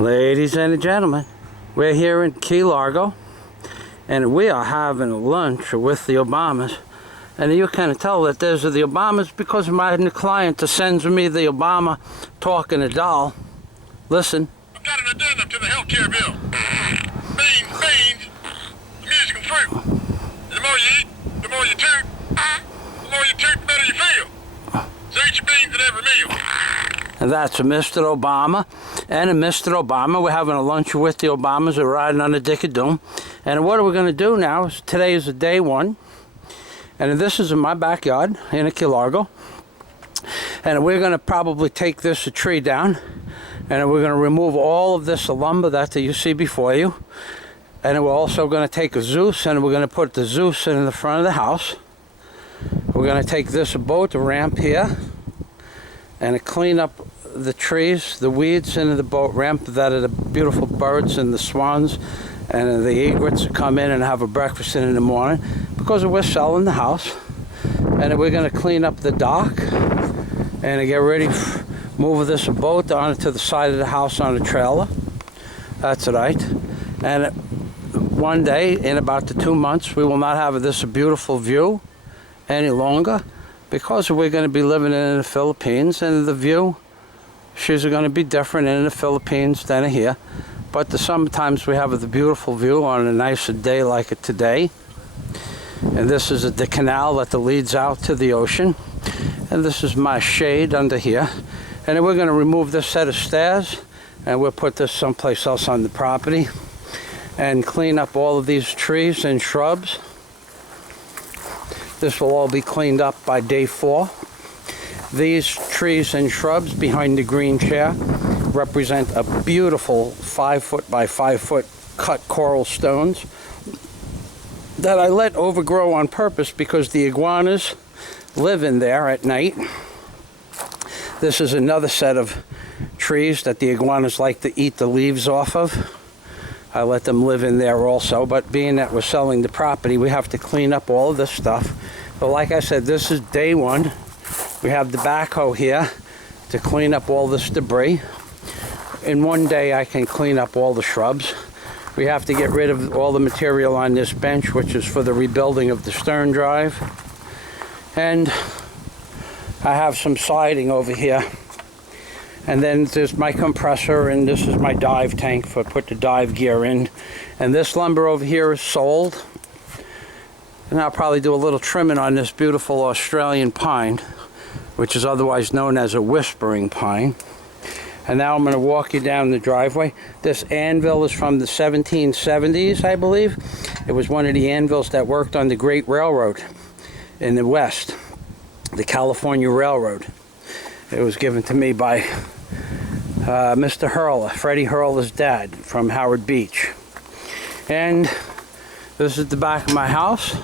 Ladies and gentlemen, we're here in Key Largo, and we are having lunch with the Obamas. And you can tell that there's the Obamas because my client sends me the Obama talking to doll. Listen. I've got an addendum to the healthcare bill. Beans, musical fruit. The more you eat, the more you toot. The more you toot, the better you feel. So eat your beans at every meal. And that's Mr. Obama. And Mr. Obama, we're having a lunch with the Obamas. We're riding on the Dick-a-Doom. And what we're going to do now is today is day one. And this is in my backyard in Key Largo. And we're going to probably take this tree down. And we're going to remove all of this lumber that you see before you. And we're also going to take a Zeus and we're going to put the Zeus in the front of the house. We're going to take this boat ramp here and clean up the trees, the weeds in the boat ramp that are the beautiful birds and the swans and the egrets come in and have a breakfast in the morning because we're selling the house. And we're going to clean up the dock and get ready to move this boat onto the side of the house on a trailer. That's right. And one day, in about 2 months, we will not have this beautiful view any longer because we're going to be living in the Philippines, and the view is going to be different in the Philippines than here. But sometimes we have the beautiful view on a nice day like today. And this is the canal that leads out to the ocean. And this is my shade under here. And then we're going to remove this set of stairs and we'll put this someplace else on the property and clean up all of these trees and shrubs. This will all be cleaned up by day 4. These trees and shrubs behind the green chair represent a beautiful 5-foot by 5-foot cut coral stones that I let overgrow on purpose because the iguanas live in there at night. This is another set of trees that the iguanas like to eat the leaves off of. I let them live in there also, but being that we're selling the property, we have to clean up all of this stuff. But like I said, this is day 1. We have the backhoe here to clean up all this debris. In one day, I can clean up all the shrubs. We have to get rid of all the material on this bench, which is for the rebuilding of the stern drive. And I have some siding over here. And then there's my compressor, and this is my dive tank for put the dive gear in. And this lumber over here is sold. And I'll probably do a little trimming on this beautiful Australian pine, which is otherwise known as a whispering pine. And now I'm going to walk you down the driveway. This anvil is from the 1770s, I believe. It was one of the anvils that worked on the Great Railroad in the West, the California Railroad. It was given to me by Mr. Hurler, Freddie Hurler's dad from Howard Beach. And this is the back of my house.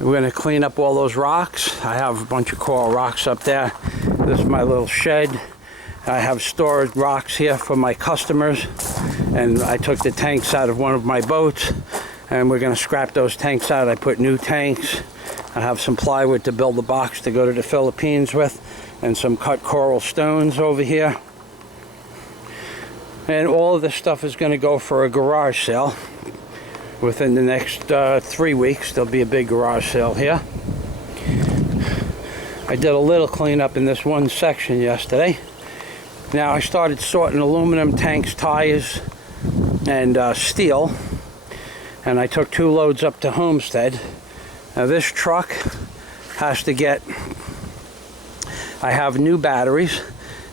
We're going to clean up all those rocks. I have a bunch of coral rocks up there. This is my little shed. I have stored rocks here for my customers. And I took the tanks out of one of my boats. And we're going to scrap those tanks out. I put new tanks. I have some plywood to build a box to go to the Philippines with. And some cut coral stones over here. And all of this stuff is going to go for a garage sale. Within the next 3 weeks, there'll be a big garage sale here. I did a little cleanup in this one section yesterday. Now I started sorting aluminum tanks, tires, and steel. And I took 2 loads up to Homestead. Now this truck has to get... I have new batteries,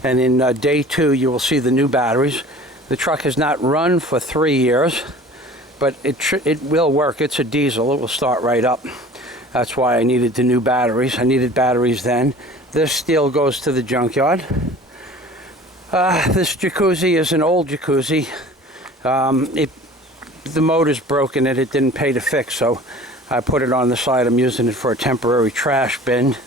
and in day 2 you will see the new batteries. The truck has not run for 3 years, but it will work. It's a diesel. It will start right up. That's why I needed the new batteries. I needed batteries then. This steel goes to the junkyard. This jacuzzi is an old jacuzzi. The motor's broken and it didn't pay to fix, so I put it on the side. I'm using it for a temporary trash bin.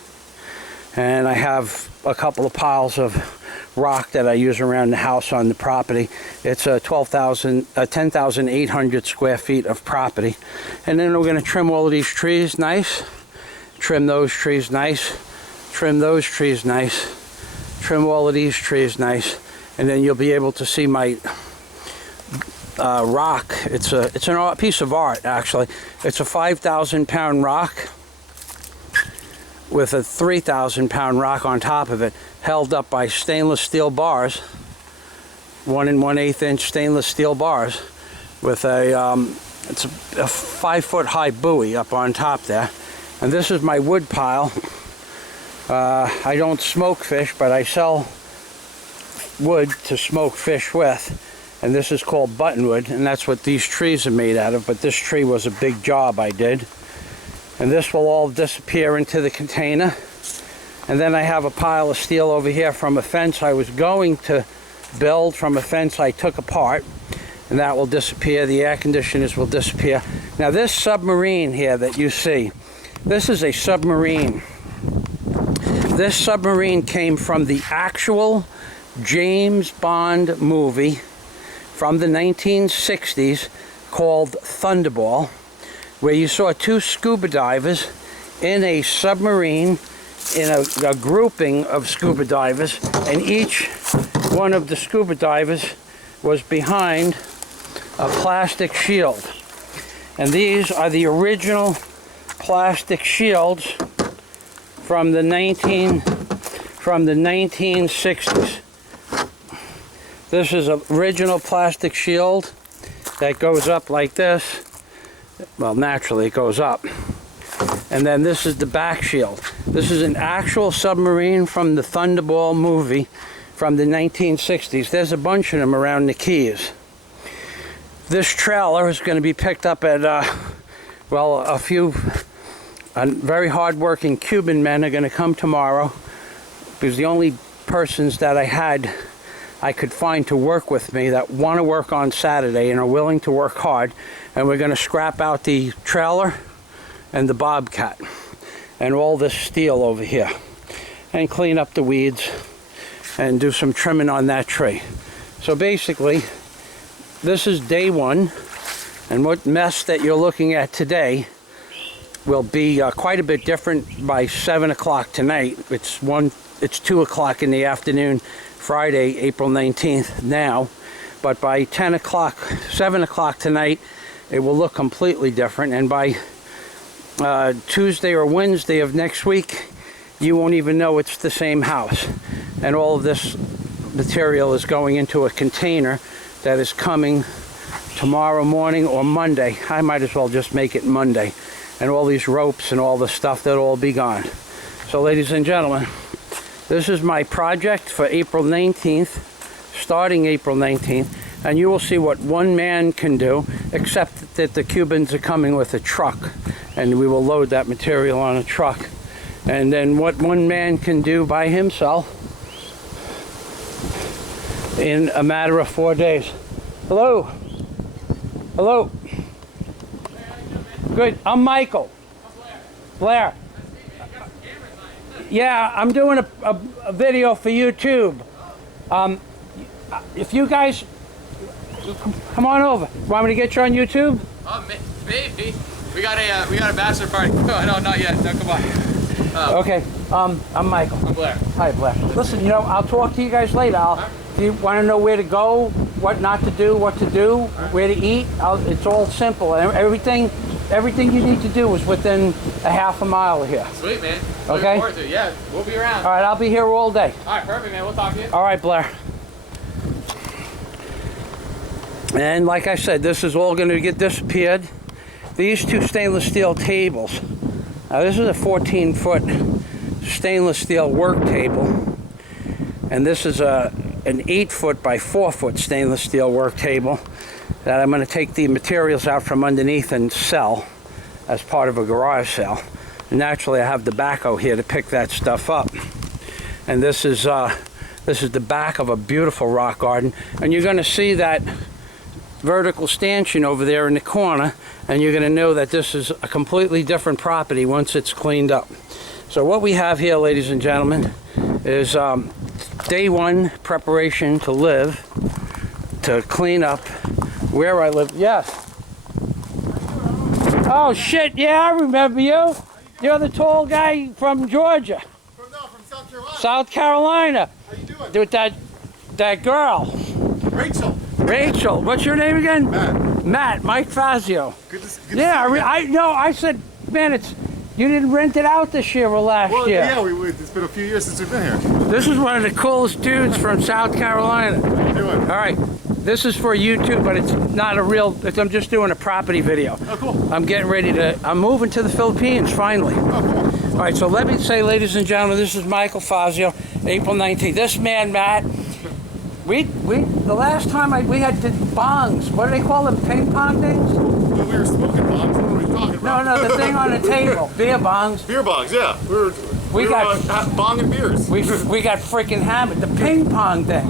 And I have a couple of piles of rock that I use around the house on the property. It's a 10,800 square feet of property. And then we're going to trim all of these trees nice. Trim those trees nice. Trim those trees nice. Trim all of these trees nice. And then you'll be able to see my rock. It's a piece of art, actually. It's a 5,000-pound rock with a 3,000-pound rock on top of it, held up by stainless steel bars, 1 1/8 inch stainless steel bars, with it's a 5-foot high buoy up on top there. And this is my wood pile. I don't smoke fish, but I sell wood to smoke fish with. And this is called buttonwood, and that's what these trees are made out of. But this tree was a big job I did. And this will all disappear into the container. And then I have a pile of steel over here from a fence I was going to build, from a fence I took apart. And that will disappear. The air conditioners will disappear. Now this submarine here that you see, this is a submarine. This submarine came from the actual James Bond movie from the 1960s called Thunderball, where you saw 2 scuba divers in a submarine, in a grouping of scuba divers, and each one of the scuba divers was behind a plastic shield. And these are the original plastic shields from the 1960s. This is an original plastic shield that goes up like this. Well, naturally it goes up. And then this is the back shield. This is an actual submarine from the Thunderball movie from the 1960s. There's a bunch of them around the Keys. This trailer is going to be picked up at, well, a few very hard-working Cuban men are going to come tomorrow, because the only persons that I could find to work with me that want to work on Saturday and are willing to work hard, and we're going to scrap out the trailer and the bobcat and all this steel over here and clean up the weeds and do some trimming on that tree. So basically, this is day 1, and what mess that you're looking at today will be quite a bit different by 7 o'clock tonight. It's 2 o'clock in the afternoon, Friday, April 19th now, but by 10 o'clock, 7 o'clock tonight, it will look completely different, and by Tuesday or Wednesday of next week, you won't even know it's the same house. And all of this material is going into a container that is coming tomorrow morning or Monday. I might as well just make it Monday. And all these ropes and all the stuff, that'll all be gone. So ladies and gentlemen, this is my project for April 19th, starting April 19th, and you will see what one man can do, except that the Cubans are coming with a truck, and we will load that material on a truck. And then what one man can do by himself in a matter of 4 days. Hello. Hello. Good. I'm Michael. Blair. Yeah, I'm doing a video for YouTube. If you guys come on over. Want me to get you on YouTube? Maybe. We got a bachelor party. No, not yet. No, come on. Okay. I'm Michael. I'm Blair. Hi, Blair. Listen, I'll talk to you guys later. If you want to know where to go, what not to do, what to do, where to eat, it's all simple. Everything you need to do is within a half a mile of here. Sweet, man. Okay? Looking forward to it. Yeah, we'll be around. All right, I'll be here all day. All right, perfect, man. We'll talk to you. All right, Blair. And like I said, this is all going to get disappeared. These 2 stainless steel tables. Now this is a 14-foot stainless steel work table. And this is an 8-foot by 4-foot stainless steel work table that I'm going to take the materials out from underneath and sell as part of a garage sale. And naturally, I have the backhoe here to pick that stuff up. And this is the back of a beautiful rock garden. And you're going to see that vertical stanchion over there in the corner, and you're going to know that this is a completely different property once it's cleaned up. So what we have here, ladies and gentlemen, is day 1 preparation to live, to clean up where I live. Yes. Oh shit, yeah, I remember you. You're the tall guy from Georgia. From South Carolina. South Carolina. How you doing? With that girl. Rachel. Rachel. What's your name again? Matt. Matt. Mike Fazio. Good to Yeah, see you. I said, man, you didn't rent it out this year or last Well, year. yeah, it's been a few years since we've been here. This is one of the coolest dudes from South Carolina. How you doing? All right, this is for YouTube, but it's not a real, I'm just doing a property video. Oh, cool. I'm moving to the Philippines, finally. Oh, cool. All right, so let me say, ladies and gentlemen, this is Michael Fazio, April 19th. This man, Matt, the last time we had the bongs. What do they call them? Ping pong things? Well, we were smoking bongs. What were we talking about? No, the thing on the table. Beer bongs. Beer bongs, yeah. We were got- bonging beers. We got freaking hammered. The ping pong thing.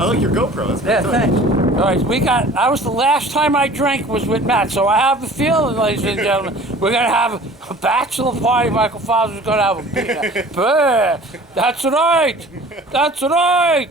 I like your GoPro. That's Yeah, pretty tight. thanks. All right, that was the last time I drank was with Matt, so I have a feeling, ladies and gentlemen, we're gonna have a bachelor party. Michael Fazio's gonna have a beer. That's right. That's right.